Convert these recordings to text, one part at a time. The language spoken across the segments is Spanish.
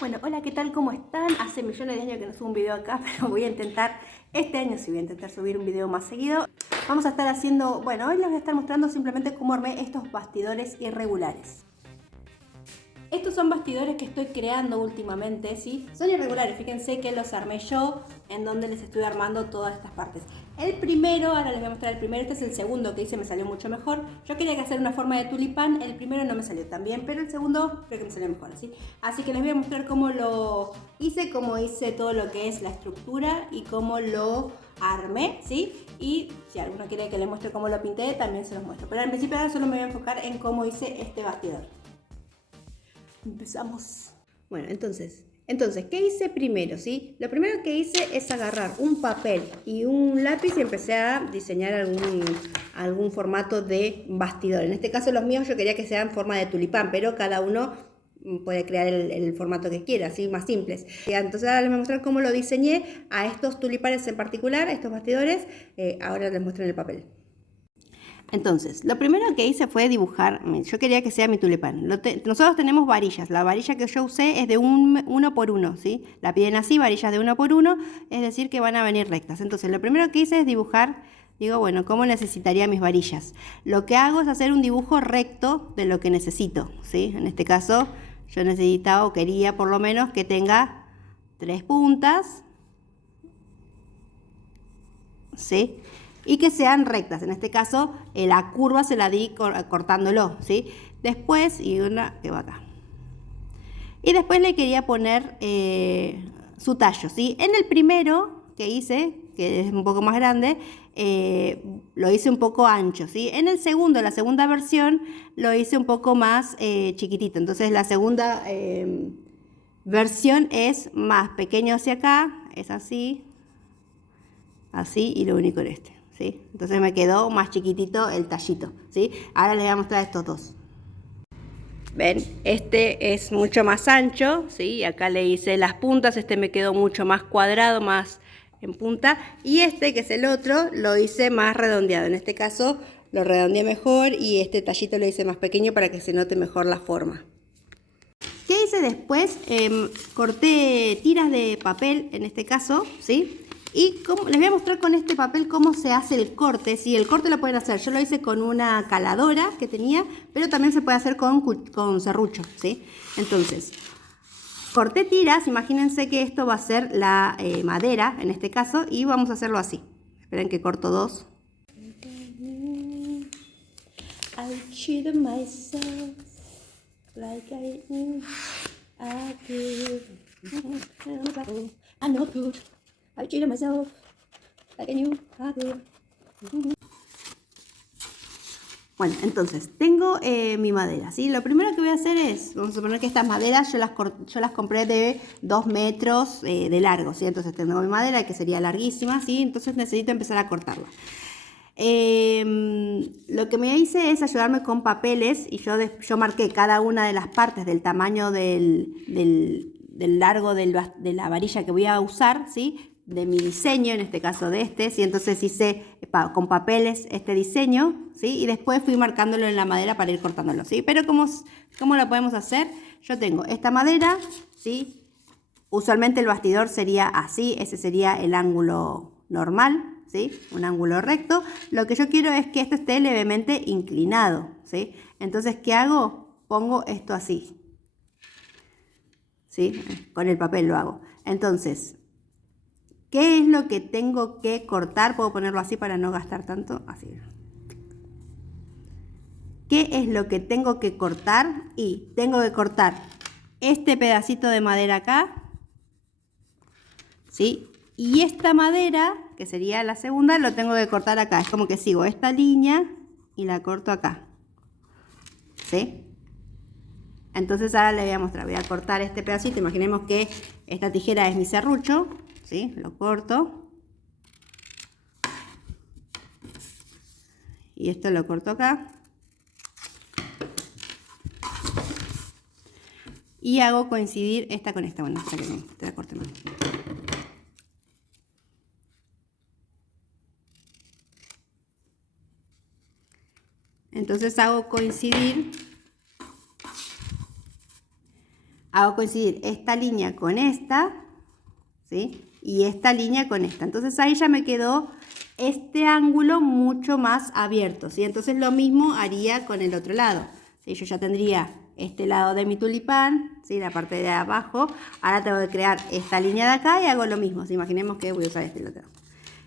Bueno, hola, ¿qué tal? ¿Cómo están? Hace millones de años que no subo un video acá, pero voy a intentar, este año sí voy a intentar subir un video más seguido. Vamos a estar haciendo, bueno, hoy les voy a estar mostrando simplemente cómo armé estos bastidores irregulares. Estos son bastidores que estoy creando últimamente, ¿sí? Son irregulares, fíjense que los armé yo, en donde les estoy armando todas estas partes. El primero, ahora les voy a mostrar el primero, este es el segundo que hice, me salió mucho mejor. Yo quería hacer una forma de tulipán, el primero no me salió tan bien, pero el segundo creo que me salió mejor, ¿sí? Así que les voy a mostrar cómo lo hice, cómo hice todo lo que es la estructura y cómo lo armé, ¿sí? Y si alguno quiere que les muestre cómo lo pinté, también se los muestro. Pero al principio ahora solo me voy a enfocar en cómo hice este bastidor. Empezamos. Bueno, entonces, ¿qué hice primero? ¿Sí? Lo primero que hice es agarrar un papel y un lápiz y empecé a diseñar algún formato de bastidor. En este caso los míos yo quería que sean en forma de tulipán, pero cada uno puede crear el formato que quiera, así más simples. Entonces ahora les voy a mostrar cómo lo diseñé a estos tulipanes en particular, a estos bastidores. Ahora les muestro en el papel. Entonces, lo primero que hice fue dibujar, yo quería que sea mi tulipán. Nosotros tenemos varillas, la varilla que yo usé es de 1 por 1, ¿sí? La piden así, varillas de 1 por 1, es decir que van a venir rectas. Entonces, lo primero que hice es dibujar, digo, bueno, ¿cómo necesitaría mis varillas? Lo que hago es hacer un dibujo recto de lo que necesito, ¿sí? En este caso, yo necesitaba o quería por lo menos que tenga 3 puntas, ¿sí? Y que sean rectas. En este caso, la curva se la di cortándolo, ¿sí? Después, y una que va acá. Y después le quería poner su tallo, ¿sí? En el primero que hice, que es un poco más grande, lo hice un poco ancho, ¿sí? En el segundo, la segunda versión, lo hice un poco más chiquitito. Entonces, la segunda versión es más pequeño hacia acá, es así, así, y lo único en este, ¿sí? Entonces me quedó más chiquitito el tallito, ¿sí? Ahora les voy a mostrar estos dos. Ven, este es mucho más ancho, ¿sí? Acá le hice las puntas, este me quedó mucho más cuadrado, más en punta. Y este, que es el otro, lo hice más redondeado. En este caso lo redondeé mejor y este tallito lo hice más pequeño para que se note mejor la forma. ¿Qué hice después? Corté tiras de papel, en este caso, ¿sí? Y les voy a mostrar con este papel cómo se hace el corte. Sí, el corte lo pueden hacer. Yo lo hice con una caladora que tenía, pero también se puede hacer con serrucho, ¿sí? Entonces, corté tiras. Imagínense que esto va a ser la madera, en este caso, y vamos a hacerlo así. Esperen que corto dos. I cheated myself like I knew I could. I'm not good. I cheated myself like I knew I could. Bueno, entonces, tengo mi madera, ¿sí? Lo primero que voy a hacer es, vamos a suponer que estas maderas yo las compré de 2 metros de largo, ¿sí? Entonces tengo mi madera que sería larguísima, ¿sí? Entonces necesito empezar a cortarla. Lo que me hice es ayudarme con papeles y yo marqué cada una de las partes del tamaño del largo de la varilla que voy a usar, ¿sí? De mi diseño, en este caso de este, ¿sí? Entonces hice con papeles este diseño, ¿sí? Y después fui marcándolo en la madera para ir cortándolo, ¿sí? Pero ¿cómo lo podemos hacer? Yo tengo esta madera, ¿sí? Usualmente el bastidor sería así, ese sería el ángulo normal, ¿sí? Un ángulo recto. Lo que yo quiero es que esto esté levemente inclinado, ¿sí? Entonces, ¿qué hago? Pongo esto así, ¿sí? Con el papel lo hago. Entonces, ¿qué es lo que tengo que cortar? Puedo ponerlo así para no gastar tanto, así. ¿Qué es lo que tengo que cortar? Y tengo que cortar este pedacito de madera acá, ¿sí? Y esta madera, que sería la segunda, lo tengo que cortar acá. Es como que sigo esta línea y la corto acá, ¿sí? Entonces ahora les voy a mostrar. Voy a cortar este pedacito. Imaginemos que esta tijera es mi serrucho, ¿sí? Lo corto. Y esto lo corto acá. Y hago coincidir esta con esta. Bueno, hasta que te la corte más. Entonces hago coincidir hago coincidir esta línea con esta, ¿sí? Y esta línea con esta. Entonces ahí ya me quedó este ángulo mucho más abierto, ¿sí? Entonces lo mismo haría con el otro lado, ¿sí? Yo ya tendría este lado de mi tulipán, ¿sí? La parte de abajo. Ahora tengo que crear esta línea de acá y hago lo mismo, ¿sí? Imaginemos que voy a usar este otro.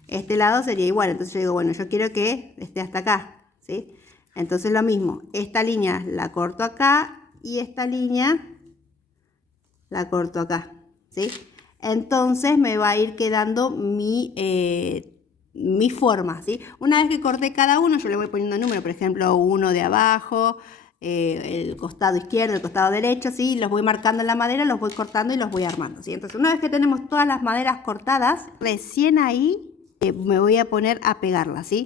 Este lado sería igual, entonces yo digo, bueno, yo quiero que esté hasta acá, ¿sí? Entonces lo mismo, esta línea la corto acá y esta línea la corto acá, ¿sí? Entonces me va a ir quedando mi forma, ¿sí? Una vez que corté cada uno, yo le voy poniendo número, por ejemplo, uno de abajo, el costado izquierdo, el costado derecho, ¿sí? Los voy marcando en la madera, los voy cortando y los voy armando, ¿sí? Entonces una vez que tenemos todas las maderas cortadas, recién ahí me voy a poner a pegarlas, ¿sí?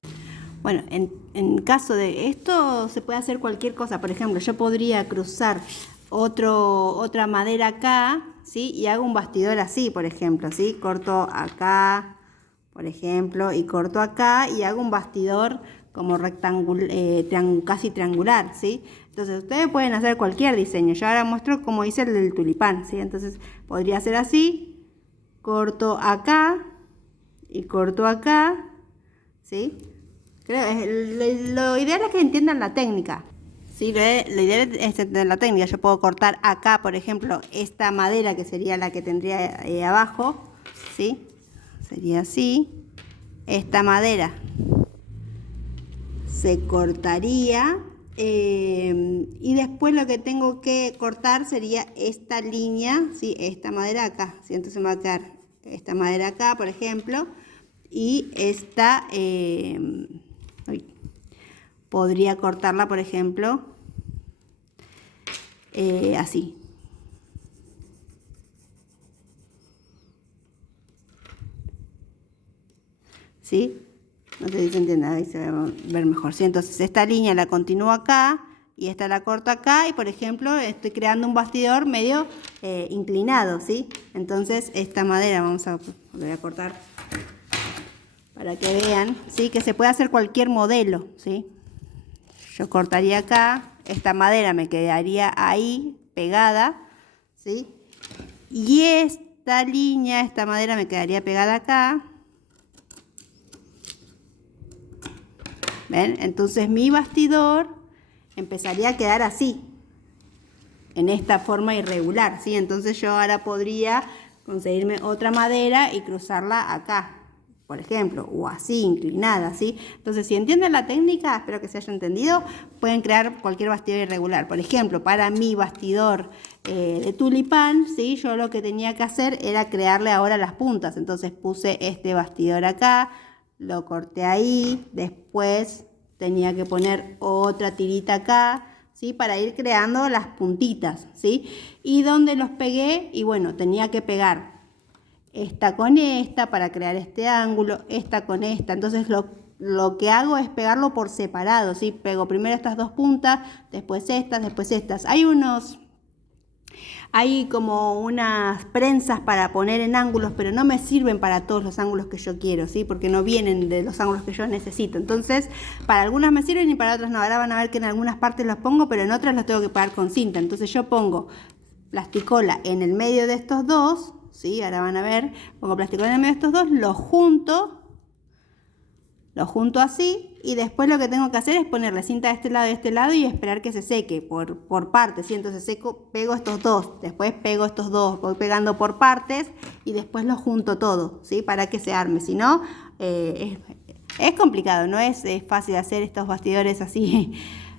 Bueno, en caso de esto se puede hacer cualquier cosa. Por ejemplo, yo podría cruzar otra madera acá, ¿sí? Y hago un bastidor así, por ejemplo, ¿sí? Corto acá, por ejemplo, y corto acá y hago un bastidor como rectangular, casi triangular, ¿sí? Entonces ustedes pueden hacer cualquier diseño. Yo ahora muestro cómo hice el del tulipán, ¿sí? Entonces podría ser así, corto acá y corto acá, ¿sí? Lo ideal es que entiendan la técnica. Sí, lo ideal es entender la técnica. Yo puedo cortar acá, por ejemplo, esta madera que sería la que tendría abajo, ¿sí? Sería así. Esta madera se cortaría y después lo que tengo que cortar sería esta línea, ¿sí? Esta madera acá, ¿sí? Entonces me va a quedar esta madera acá, por ejemplo, y esta podría cortarla, por ejemplo, así. ¿Sí? No sé si se entiende, ahí se va a ver mejor, ¿sí? Entonces esta línea la continúo acá y esta la corto acá y, por ejemplo, estoy creando un bastidor medio inclinado, ¿sí? Entonces esta madera vamos a cortar para que vean, ¿sí? Que se puede hacer cualquier modelo, ¿sí? Yo cortaría acá, esta madera me quedaría ahí pegada, ¿sí? Y esta línea, esta madera me quedaría pegada acá. ¿Ven? Entonces mi bastidor empezaría a quedar así, en esta forma irregular, ¿sí? Entonces yo ahora podría conseguirme otra madera y cruzarla acá, por ejemplo, o así, inclinada, ¿sí? Entonces, si entienden la técnica, espero que se haya entendido, pueden crear cualquier bastidor irregular. Por ejemplo, para mi bastidor de tulipán, ¿sí? Yo lo que tenía que hacer era crearle ahora las puntas. Entonces puse este bastidor acá, lo corté ahí, después tenía que poner otra tirita acá, ¿sí? Para ir creando las puntitas, ¿sí? Y donde los pegué, y bueno, tenía que pegar esta con esta para crear este ángulo, esta con esta. Entonces lo que hago es pegarlo por separado, ¿sí? Pego primero estas dos puntas, después estas, después estas. Hay como unas prensas para poner en ángulos, pero no me sirven para todos los ángulos que yo quiero, ¿sí? Porque no vienen de los ángulos que yo necesito. Entonces, para algunas me sirven y para otras no. Ahora van a ver que en algunas partes los pongo, pero en otras los tengo que pegar con cinta. Entonces yo pongo plasticola en el medio de estos dos, ¿sí? Ahora van a ver, pongo plasticola en el medio de estos dos, lo junto así y después lo que tengo que hacer es ponerle cinta de este lado y esperar que se seque por partes, ¿sí? Entonces pego estos dos, después pego estos dos, voy pegando por partes y después lo junto todo, ¿sí? Para que se arme, si no es complicado, no es fácil hacer estos bastidores así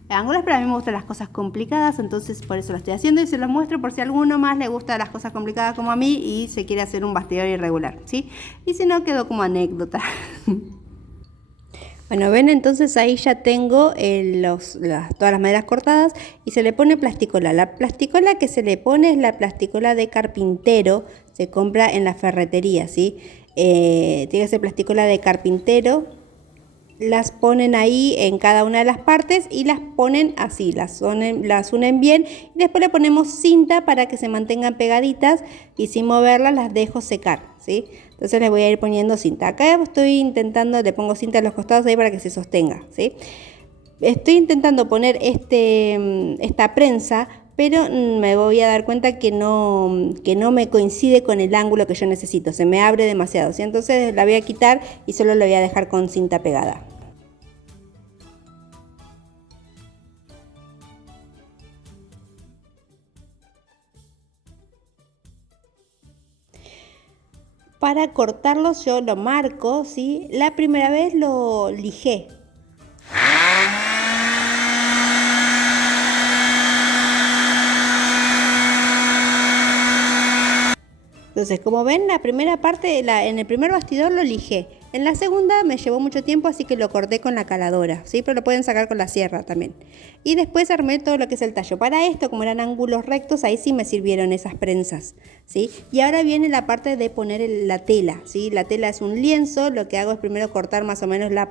ángulos, pero a mí me gustan las cosas complicadas, entonces por eso lo estoy haciendo y se los muestro por si a alguno más le gusta las cosas complicadas como a mí y se quiere hacer un bastidor irregular, ¿sí? Y si no, quedó como anécdota. Bueno, ven, entonces ahí ya tengo todas las maderas cortadas y se le pone plasticola. La plasticola que se le pone es la plasticola de carpintero, se compra en la ferretería, ¿sí? Tiene que ser plasticola de carpintero. Las ponen ahí en cada una de las partes y las ponen así, las unen bien y después le ponemos cinta para que se mantengan pegaditas y sin moverlas las dejo secar, ¿sí? Entonces les voy a ir poniendo cinta. Acá estoy intentando, le pongo cinta a los costados ahí para que se sostenga, ¿sí? Estoy intentando poner esta prensa pero me voy a dar cuenta que no me coincide con el ángulo que yo necesito, se me abre demasiado, ¿sí? Entonces la voy a quitar y solo la voy a dejar con cinta pegada. Para cortarlos yo lo marco, ¿sí? La primera vez lo lijé. Entonces, como ven, la primera parte, en el primer bastidor lo lijé. En la segunda me llevó mucho tiempo, así que lo corté con la caladora, ¿sí? Pero lo pueden sacar con la sierra también. Y después armé todo lo que es el tallo. Para esto, como eran ángulos rectos, ahí sí me sirvieron esas prensas, ¿sí? Y ahora viene la parte de poner la tela, ¿sí? La tela es un lienzo, lo que hago es primero cortar más o menos la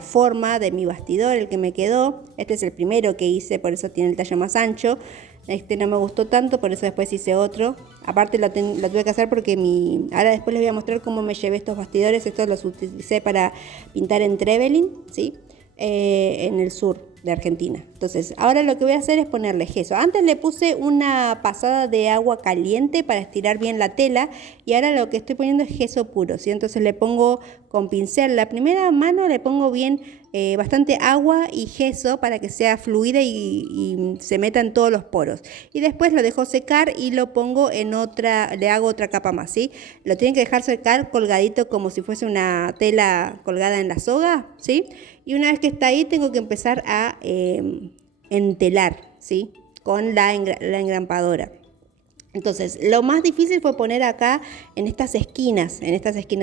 forma de mi bastidor, el que me quedó. Este es el primero que hice, por eso tiene el tallo más ancho. Este no me gustó tanto, por eso después hice otro. Aparte lo tuve que hacer porque ahora después les voy a mostrar cómo me llevé estos bastidores. Estos los utilicé para pintar en Trevelin, ¿sí? En el sur de Argentina. Entonces, ahora lo que voy a hacer es ponerle gesso. Antes le puse una pasada de agua caliente para estirar bien la tela y ahora lo que estoy poniendo es gesso puro, ¿sí? Entonces le pongo con pincel, la primera mano le pongo bien bastante agua y gesso para que sea fluida y se meta en todos los poros. Y después lo dejo secar y lo pongo en otra, le hago otra capa más, ¿sí? Lo tienen que dejar secar colgadito como si fuese una tela colgada en la soga, ¿sí? Y una vez que está ahí tengo que empezar a entelar, ¿sí? Con la engrampadora. Entonces, lo más difícil fue poner acá en estas esquinas,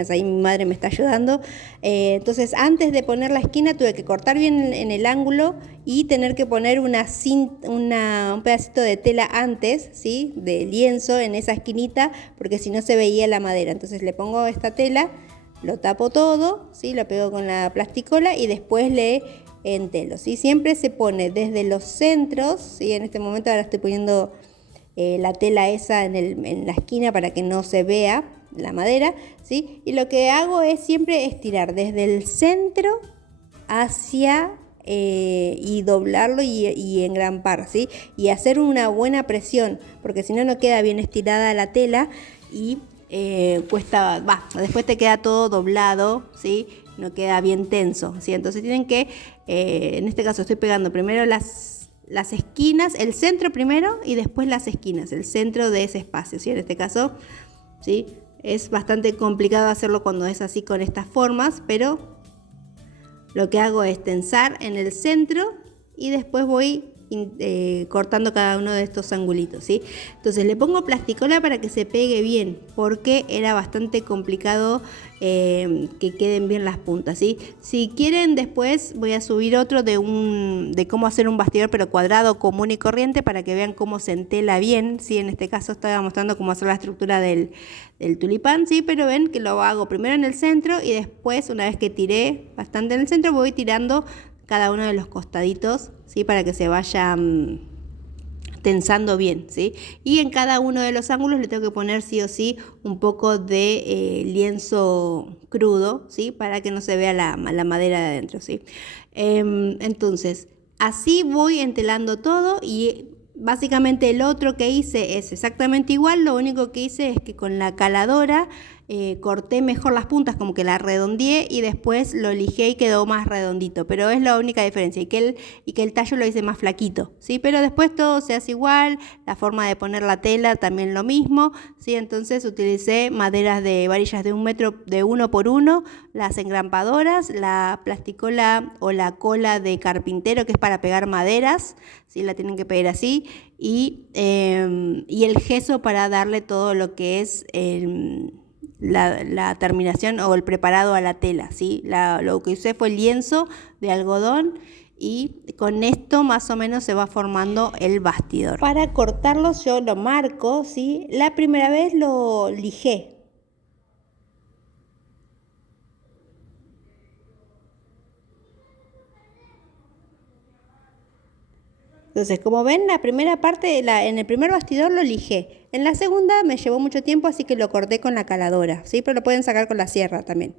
ahí mi madre me está ayudando. Entonces, antes de poner la esquina tuve que cortar bien en el ángulo y tener que poner un pedacito de tela antes, ¿sí? De lienzo en esa esquinita, porque si no se veía la madera. Entonces le pongo esta tela, lo tapo todo, ¿sí? Lo pego con la plasticola y después le entelo, ¿sí? Siempre se pone desde los centros, ¿sí? En este momento ahora estoy poniendo la tela esa en la esquina para que no se vea la madera, ¿sí? Y lo que hago es siempre estirar desde el centro hacia y doblarlo y engrampar, ¿sí? Y hacer una buena presión, porque si no, no queda bien estirada la tela y después te queda todo doblado, ¿sí? No queda bien tenso, ¿sí? Entonces tienen que, en este caso estoy pegando primero las esquinas, el centro primero y después las esquinas, el centro de ese espacio, ¿sí? En este caso, ¿sí? Es bastante complicado hacerlo cuando es así con estas formas, pero lo que hago es tensar en el centro y después voy cortando cada uno de estos angulitos, ¿sí? Entonces le pongo plasticola para que se pegue bien, porque era bastante complicado que queden bien las puntas, ¿sí? Si quieren, después voy a subir otro de cómo hacer un bastidor pero cuadrado común y corriente para que vean cómo se entela bien, ¿sí? En este caso estaba mostrando cómo hacer la estructura del tulipán, ¿sí? Pero ven que lo hago primero en el centro y después, una vez que tiré bastante en el centro, voy tirando cada uno de los costaditos, ¿sí? Para que se vaya tensando bien, ¿sí? Y en cada uno de los ángulos le tengo que poner sí o sí un poco de lienzo crudo, ¿sí? Para que no se vea la madera de adentro, ¿sí? Entonces, así voy entelando todo y básicamente el otro que hice es exactamente igual, lo único que hice es que con la caladora corté mejor las puntas, como que la redondeé y después lo lijé y quedó más redondito, pero es la única diferencia y que el tallo lo hice más flaquito, ¿sí? Pero después todo se hace igual, la forma de poner la tela también lo mismo, ¿sí? Entonces utilicé maderas de varillas de 1 metro de 1 por 1, las engrampadoras, la plasticola o la cola de carpintero que es para pegar maderas, ¿sí? La tienen que pegar así y el gesso para darle todo lo que es la terminación o el preparado a la tela, ¿sí? Lo que usé fue lienzo de algodón y con esto más o menos se va formando el bastidor. Para cortarlos yo lo marco, ¿sí? La primera vez lo lijé. Entonces, como ven, la primera parte, en el primer bastidor lo lijé. En la segunda me llevó mucho tiempo, así que lo corté con la caladora, ¿sí? Pero lo pueden sacar con la sierra también.